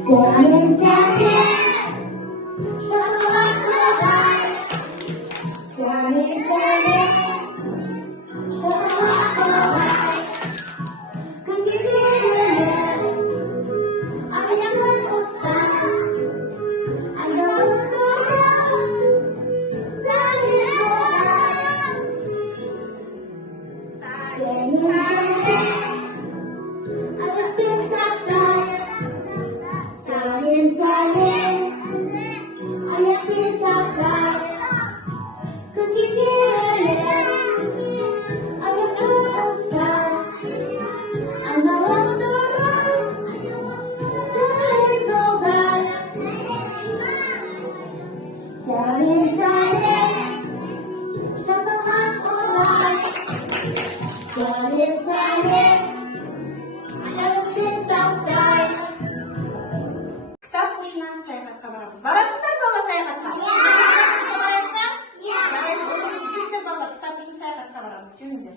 Сәлем, сәлем, шапалақ соғар. Сәлем, сәлем, шапалақ соғар. Күнге беріліп, аяғын ұстап, айналып тұрып, сәлем соғар. Сәлем, сәлем, аяқпен таптап. Сәлем, сәлем, аяқпен таптап. Күнге беріліп, аяғын ұстап, айналып тұрып, сәлем соғар. Сәлем, сәлем, шапалақ соғар. Сәлем, сәлем, аяқпен таптап. Kitap kuşuna sayahatқа барамыз. Барасыздар бала саяхатқа? Барайық па? Жарайсыз, оларыңыз жүріңдер бала, kitap kuşuna sayahatқа барамыз. Жүріңдер.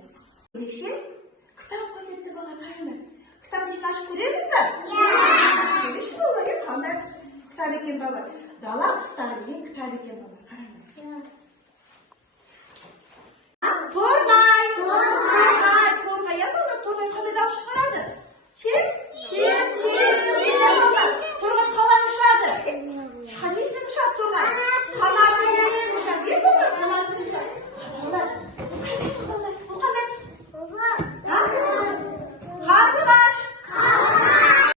Ерекше, кітап көтерді бала қараңдар. Кітаптың ішін ашып көреміз бе? Көрейікші бала, қандай кітап екен бала. Дала құстары деген кітап екен бала. Қараңдар. Торғай. Торғай, я бала, торғай қандай дауыс шығарады? Чеп. Торғай қалай ұшады? Қанесімен ұшады торғай? Қанатымен ұшады. Не болды? Қанатымен ұшады. Бұл қандай құс? Қарлығаш.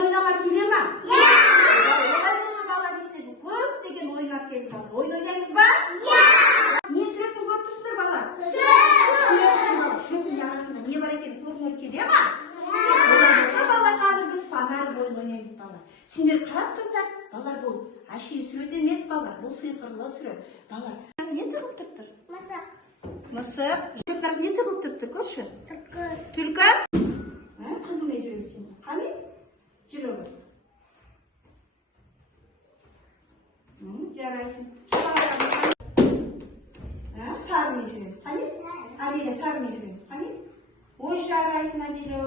Ойнауға келе ма? Олай болса бала естеді. Көптеген ойнап келді бала. Ойын ойнаймыз ба? Не суретін көріп тұрсыздар бала? Шөптің арасында не бар екен көріңдер келе ма? Олай болса бала қазір біз фонарь ойын ойнаймыз бала. Сендер қарап тұрыңдар, балар бұл әшейін сурет емес балар, бұл сиқырлы сурет. Балар, не тығылып тұрып тұр? Мысық. Шөптің не тығылып тұрып тұр, көрші? Түлкі. Қызылмен жүреміз сен. Қаме? Жүр олар. Жарайсың. Сарымен жүреміз. Қаме? Әдейлі сарымен жүреміз. Қаме? Ой, жарайсың әдейлі.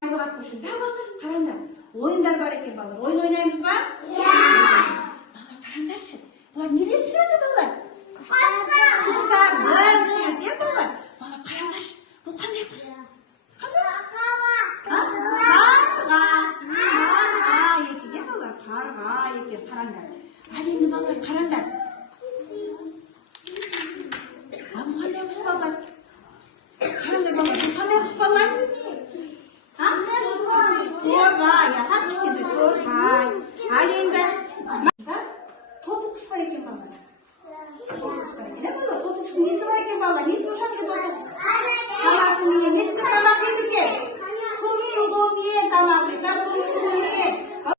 Айбағат көшін. Да, балдар, қараңдар. Ойындар бар екен, балдар. Ойын ойнаймыз ба? Балдар, қараңдаршы. Бұлар неден түсіреді, балдар? Құстар. Түсіреді, балдар. Балдар, қараңдаршы. Бұл қандай құс? Қандай құс? Қарға. Қарға екен, балдар. Қарға екен, қараңдар. Әлемді, балдар, қараңдар. Бұл қандай құс, балдар? Қараңдар, балдар. Бұл қандай құс, балдар? Торғай, атақ кішкенде торғай. Ал енді тоты құс бар екен бала. Тоты құс бар екен, бала. Тоты құстың несі бар екен бала? Несіне ұшады екен тоты құс? Тамақымен, несіне тамақ жейді екен? Тұмсығымен тамақ жейді, тұмсығымен.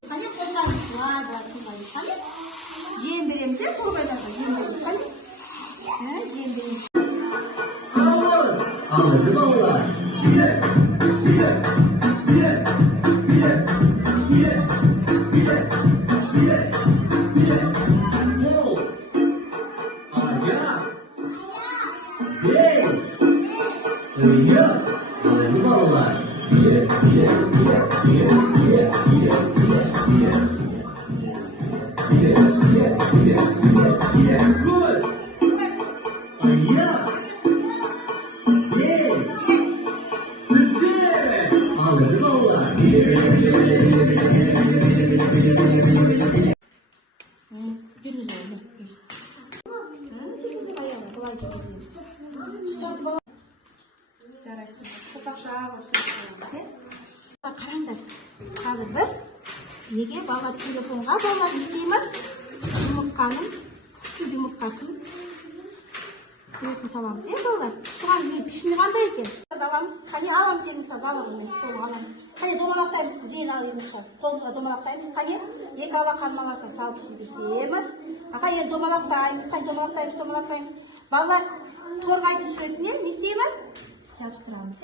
Қане қозғалып жылайды, қане? Жем береміз, торғайларға жем береміз, қане? Жем береміз. Anladı vallahi. Қараңдар, қазір біз неге бала телефонға бала істейміз? Жұмыртқасын саламыз, балалар? Соған пішіні қандай екен? Аламыз, қане аламыз енді мысалы аламыз. Қане домалақтаймыз, зейін алайымыз, қолымызға домалақтаймыз, қане екі алақанның арасына салып жібертеміз. Қане домалақтаймыз. Балалар торғайдың суретіне не істейміз? Жабыстырамыз.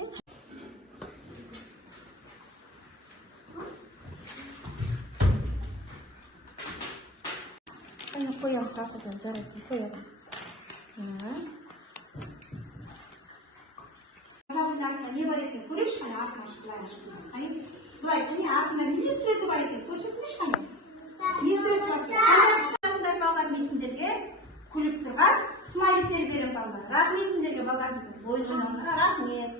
Koyalım, kasada жарайсың, koyalım. Замандарда не бар екен көрейікші қане атын ашып былай ашып қане былай міне артында не суреті бар екен көрсетіңізші қане не суреті бар қандай құстарыңдар балалар сендерге күліп тұрған смайликтер беремін балалар рахмет сендерге балалар ойын ойнауына рахмет